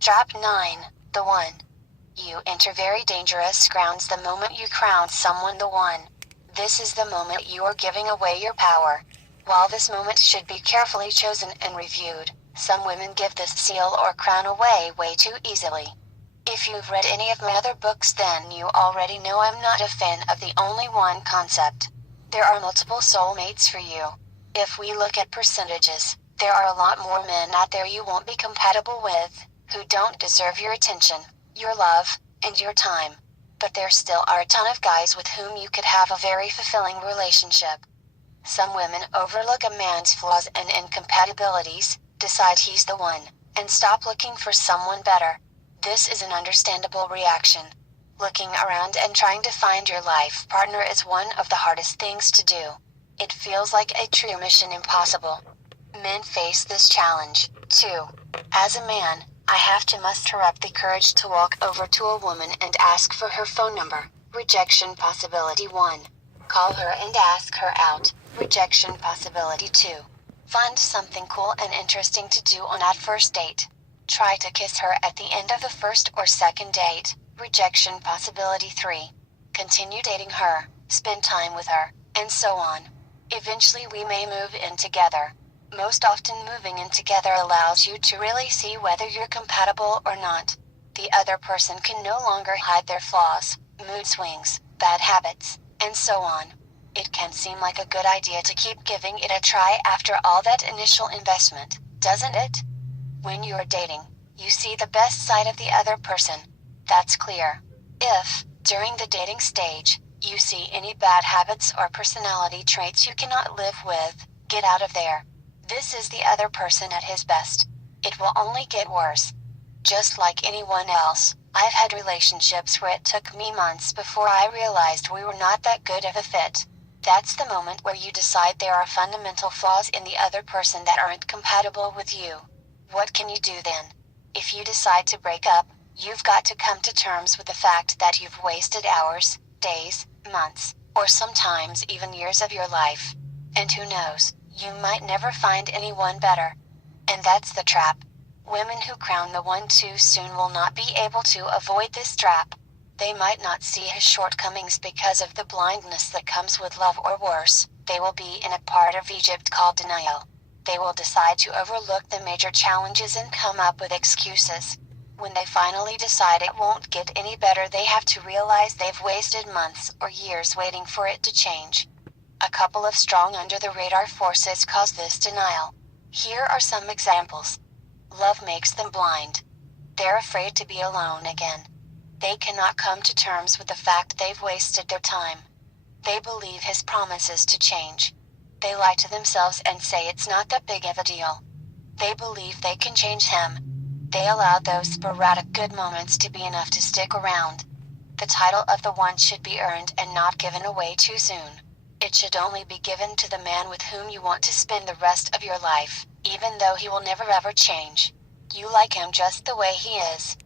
Trap 9. The One. You enter very dangerous grounds the moment you crown someone the one. This is the moment you are giving away your power. While this moment should be carefully chosen and reviewed, some women give this seal or crown away way too easily. If you've read any of my other books, then you already know I'm not a fan of the only one concept. There are multiple soulmates for you. If we look at percentages, there are a lot more men out there you won't be compatible with, who don't deserve your attention, your love, and your time. But there still are a ton of guys with whom you could have a very fulfilling relationship. Some women overlook a man's flaws and incompatibilities, decide he's the one, and stop looking for someone better. This is an understandable reaction. Looking around and trying to find your life partner is one of the hardest things to do. It feels like a true mission impossible. Men face this challenge, too. As a man, I have to muster up the courage to walk over to a woman and ask for her phone number. Rejection possibility 1. Call her and ask her out. Rejection possibility 2. Find something cool and interesting to do on that first date. Try to kiss her at the end of the first or second date. Rejection possibility 3. Continue dating her, spend time with her, and so on. Eventually we may move in together. Most often moving in together allows you to really see whether you're compatible or not. The other person can no longer hide their flaws, mood swings, bad habits, and so on. It can seem like a good idea to keep giving it a try after all that initial investment, doesn't it? When you're dating, you see the best side of the other person. That's clear. If, during the dating stage, you see any bad habits or personality traits you cannot live with, get out of there. This is the other person at his best. It will only get worse. Just like anyone else, I've had relationships where it took me months before I realized we were not that good of a fit. That's the moment where you decide there are fundamental flaws in the other person that aren't compatible with you. What can you do then? If you decide to break up, you've got to come to terms with the fact that you've wasted hours, days, months, or sometimes even years of your life. And who knows, you might never find anyone better. And that's the trap. Women who crown the one too soon will not be able to avoid this trap. They might not see his shortcomings because of the blindness that comes with love, or worse, they will be in a part of Egypt called denial. They will decide to overlook the major challenges and come up with excuses. When they finally decide it won't get any better, they have to realize they've wasted months or years waiting for it to change. A couple of strong under-the-radar forces cause this denial. Here are some examples. Love makes them blind. They're afraid to be alone again. They cannot come to terms with the fact they've wasted their time. They believe his promises to change. They lie to themselves and say it's not that big of a deal. They believe they can change him. They allow those sporadic good moments to be enough to stick around. The title of the one should be earned and not given away too soon. It should only be given to the man with whom you want to spend the rest of your life, even though he will never ever change. You like him just the way he is.